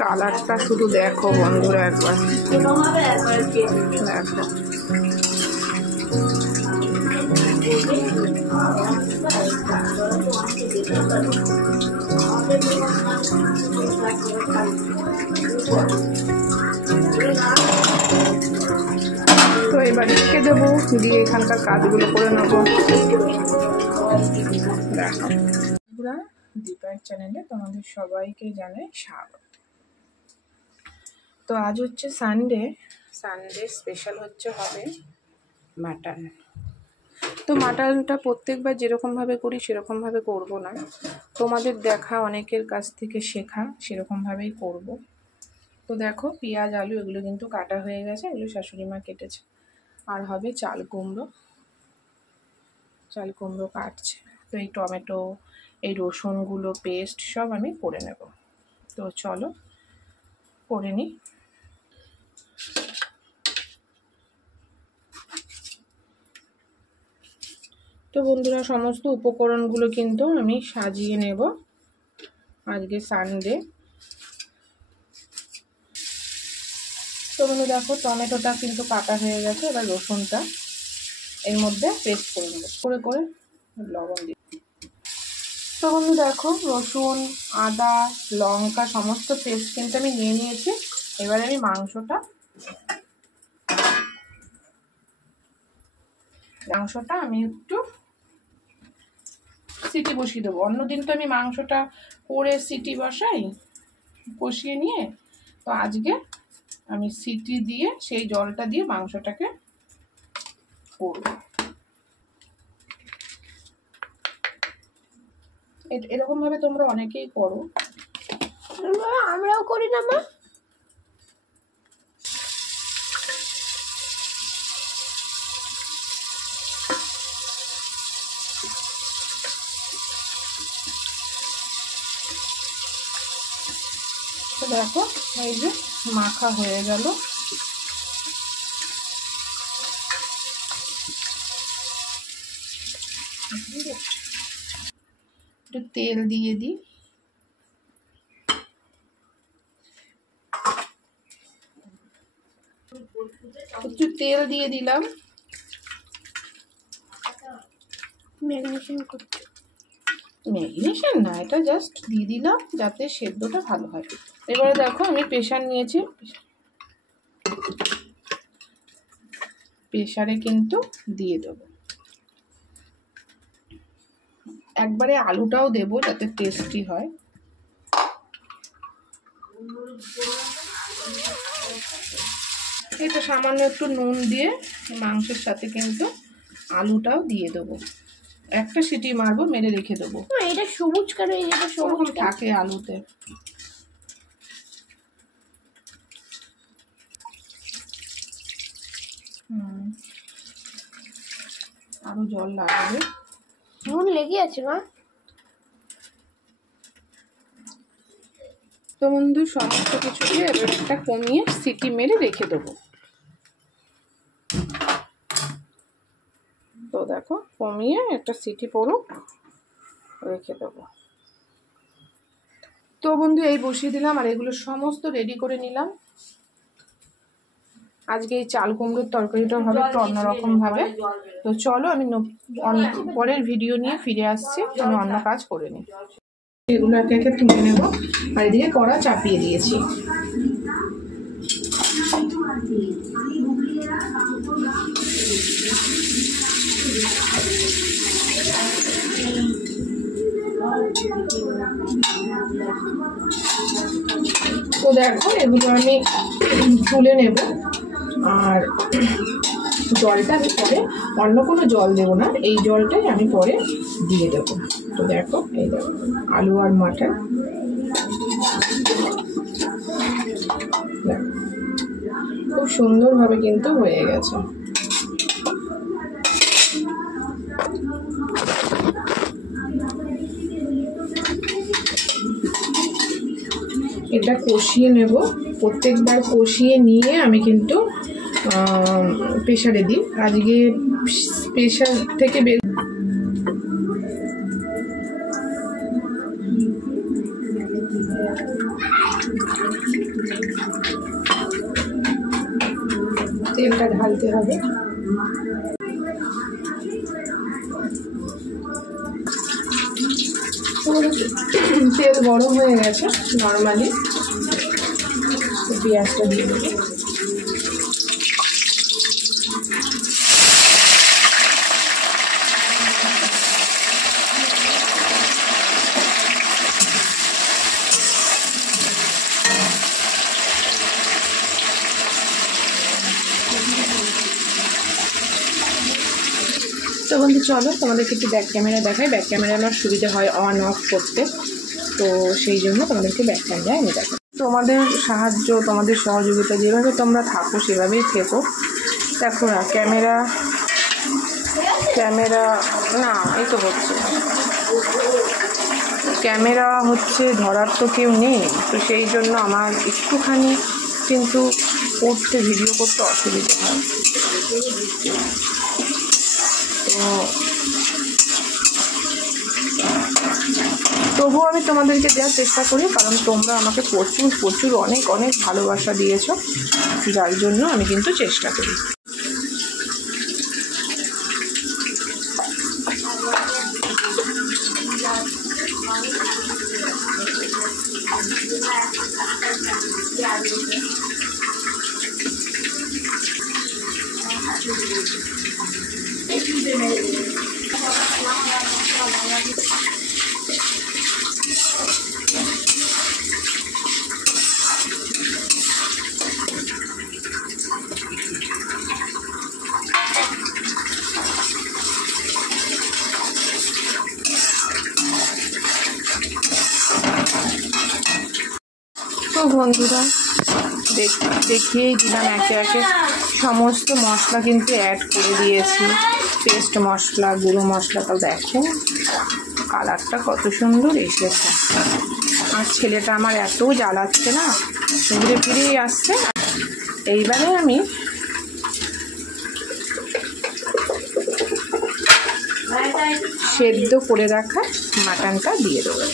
কালারটা শুধু দেখো বন্ধুরা, একবার দেখো। তো এবার রেখে দেবো, দিয়ে এখানকার কাজগুলো করে নেবো। দেখো দীপার চ্যানেলে তোমাদের সবাইকে জানাই স্বাগত। তো আজ হচ্ছে সানডে স্পেশাল হবে মাটন। তো মাটনটা প্রত্যেকবার যেরকমভাবে করি সেরকমভাবে করব না, তোমাদের দেখা অনেকের কাছ থেকে শেখা সেরকমভাবেই করব। তো দেখো পেঁয়াজ আলু এগুলো কিন্তু কাটা হয়ে গেছে, এগুলো শাশুড়ি মা কেটেছে। আর হবে চাল কুমড়ো কাটছে। তো এই টমেটো, এই রসুনগুলো পেস্ট সব আমি করে নেব। তো চলো করে নিই। তো বন্ধুরা সমস্ত উপকরণগুলো কিন্তু আমি সাজিয়ে নেব আজকে সানডে। তো বন্ধু দেখো টমেটোটা কিন্তু কাটা হয়ে গেছে, এবার রসুনটা এর মধ্যে পেস্ট করে নেব করে লবণ দিয়ে। তো বন্ধু দেখো রসুন, আদা, লঙ্কা সমস্ত পেস্ট কিন্তু আমি নিয়ে নিয়েছি। এবার আমি মাংসটা আমি একটু সিটি বসিয়ে দেবো। অন্যদিন তো আমি মাংসটা করে সিটি বসাই কষিয়ে নিয়ে, তো আজকে আমি সিটি দিয়ে সেই জলটা দিয়ে মাংসটাকে করব। এরকম ভাবে তোমরা অনেকেই করো, আমরাও করি না মা। দেখো এই যে মাখা হয়ে গেল। একটু তেল দিয়ে দিই। একটু তেল দিয়ে দিলাম। ম্যারিনেশন না, এটা জাস্ট দিয়ে দিলাম যাতে সেদ্ধটা ভালো হয়। এবারে দেখো আমি প্রেসার নিয়েছি, প্রেসারে কিন্তু দিয়ে দেবো। একবারে আলুটাও দেবো যাতে টেস্টি হয়। এটা সামান্য একটু নুন দিয়ে মাংসের সাথে কিন্তু আলুটাও দিয়ে দেবো। একটা সিটি মারবো, মেরে রেখে দেবো। এটা সবুজ কেন? এটা সবুজ থাকে আলুতে। আরো জল লাগবে। নুন লেগে আছে মা। তো বন্ধু সমস্ত কিছুকে এবার একটা কমিয়ে সিটি মেরে রেখে দেবো। তো দেখো কমিয়ে একটা সিটি পড়ুক, রেখে দেবো। তো বন্ধু এই বসিয়ে দিলাম আর এগুলো সমস্ত রেডি করে নিলাম। আজকে এই চাল কুমড়োর তরকারিটা হবে একটু অন্যরকম ভাবে। তো চলো আমি পরের ভিডিও নিয়ে ফিরে আসছি, আমি অন্য কাজ করে নিই। এগুলো একে একে তুলে নেব আর এদিকে কড়া চাপিয়ে দিয়েছি। তো দেখো এগুলো আমি তুলে নেব আর জলটা আমি পরে অন্য কোনো জল দেবো না, এই জলটাই আমি পরে দিয়ে দেবো। তো দেখো এই দেখো আলু আর মাটন খুব সুন্দরভাবে কিন্তু হয়ে গেছে। এটা কষিয়ে নেব, প্রত্যেকবার কষিয়ে নিয়ে আমি কিন্তু প্রেশারে দিই। আজকে প্রেশার থেকে বের তেলটা ঢালতে হবে। তেল গরম হয়ে গেছে, নর্মালি পেঁয়াজটা দিয়ে দেবো। তো বন্ধু চলো তোমাদেরকে একটু ব্যাক ক্যামেরা দেখাই। ব্যাক ক্যামেরা আমার সুবিধা হয় অন অফ করতে, তো সেই জন্য তোমাদেরকে ব্যাক ক্যামেরায় আমি দেখাই। তোমাদের সাহায্য, তোমাদের সহযোগিতা যেভাবে তোমরা থাকো সেভাবেই থেকো। দেখো না ক্যামেরা না, এই তো হচ্ছে ক্যামেরা হচ্ছে, ধরার তো কেউ নেই, তো সেই জন্য আমার একটুখানি কিন্তু ভিডিও করতে অসুবিধা হয়। তো তবুও আমি তোমাদেরকে দেওয়ার চেষ্টা করি, কারণ তোমরা আমাকে প্রচুর অনেক ভালোবাসা দিয়েছো, যার জন্য আমি কিন্তু চেষ্টা করি। তো বন্ধুরা দেখিয়েই দিলাম একে একে সমস্ত মশলা কিন্তু অ্যাড করে দিয়েছি, পেস্ট মশলা, গুঁড়ো মশলা। তো দেখো কালারটা কত সুন্দর এসেছে। আর ছেলেটা আমার এত জ্বালাচ্ছে না, ঘুরে ফিরেই আসছে। এইবারে আমি সেদ্ধ করে রাখা মাটনটা দিয়ে দেবো।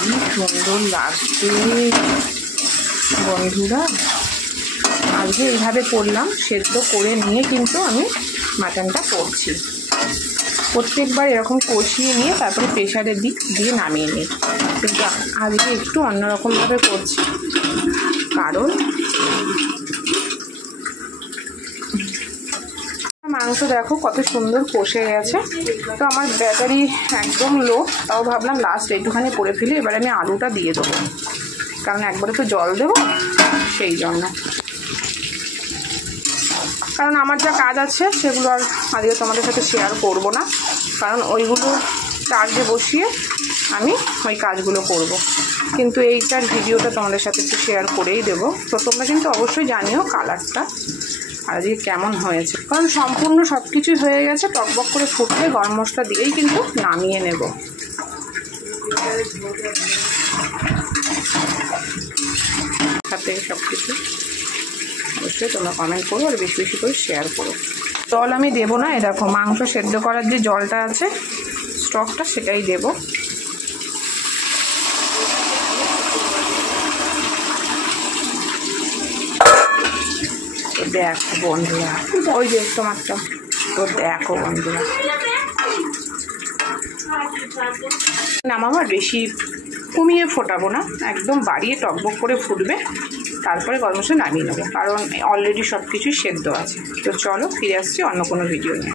কি সুন্দর লাগছে বন্ধুরা। আজকে এইভাবে করলাম, সেদ্ধ করে নিয়ে কিন্তু আমি মাটনটা করছি। প্রত্যেকবার এরকম কষিয়ে নিয়ে তারপরে প্রেশারে দিয়ে নামিয়ে নিই, কিন্তু আজকে একটু অন্যরকমভাবে করছি, কারণ মাংস দেখো কত সুন্দর কষে গেছে। তো আমার ব্যাটারি একদম লো, তাও ভাবলাম লাস্ট একটুখানি করে ফেলি। এবার আমি আলুটা দিয়ে দেবো, কারণ একবারে তো জল দেবো, সেই জন্য। কারণ আমার যা কাজ আছে সেগুলো আর আজকে তোমাদের সাথে শেয়ার করব না, কারণ ওইগুলো চার্জে বসিয়ে আমি ওই কাজগুলো করব। কিন্তু এইটার ভিডিওটা তোমাদের সাথে একটু শেয়ার করেই দেবো। তো তোমরা কিন্তু অবশ্যই জানিও কালারটা আর আজকে কেমন হয়েছে, কারণ সম্পূর্ণ সব কিছুই হয়ে গেছে। টকবক করে ফুটলে গরম মশলা দিয়েই কিন্তু নামিয়ে নেব। সাথে সব কিছু অবশ্যই তোমরা কমেন্ট করো আর বেশি বেশি করে শেয়ার করো। জল আমি দেবো না, এ দেখো মাংস সেদ্ধ করার যে জলটা আছে স্টকটা সেটাই দেবো। দেখো বন্ধুরা, ওই যে তোমারটা, তো দেখো বন্ধুরা নামাবার বেশি কমিয়ে ফোটাবো না, একদম বাড়িয়ে টকবক করে ফুটবে, তারপরে গরম মশলা নামিয়ে নেবো, কারণ অলরেডি সব কিছুই সেদ্ধ আছে। তো চলো ফিরে আসছি অন্য কোনো ভিডিও নিয়ে।